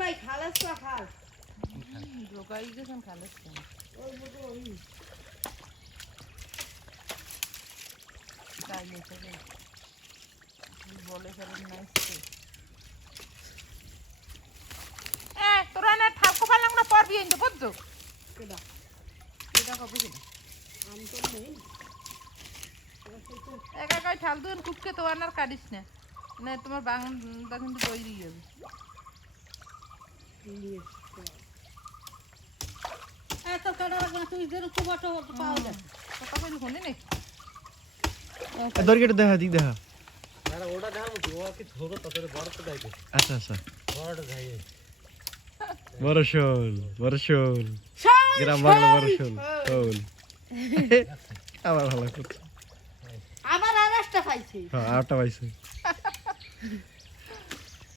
ভাই খালাস তো খাল লোকাই গেছেন খালাস ওই মতো ওই চাইলে চলে বলে ফেলেন নাইস তোরা না ঠাকুর পারলাম না পর বিয়ে বুঝছো কেডা এটা কবে কিনা আম তো নেই একা একাই ঠাল দুন কুটকে তো আর কাটিস না না তোমার বাংলা কিন্তু তৈরি হবে এত কাটা রাখা তুই যেন খুব অটো পাওয়া যায় কথা বলি শুনি নাকি দরকার দেখা দিক দেখা আরে ওটা দাম কি ও কি ছোট তোর বড় তো দাইতে আচ্ছা আচ্ছা বড় যাই বরশোল গ্রাম বাংলা বরশোল শোল আবার ভালো করছে আবার আর একটা পাইছি হ্যাঁ আটটা পাইছে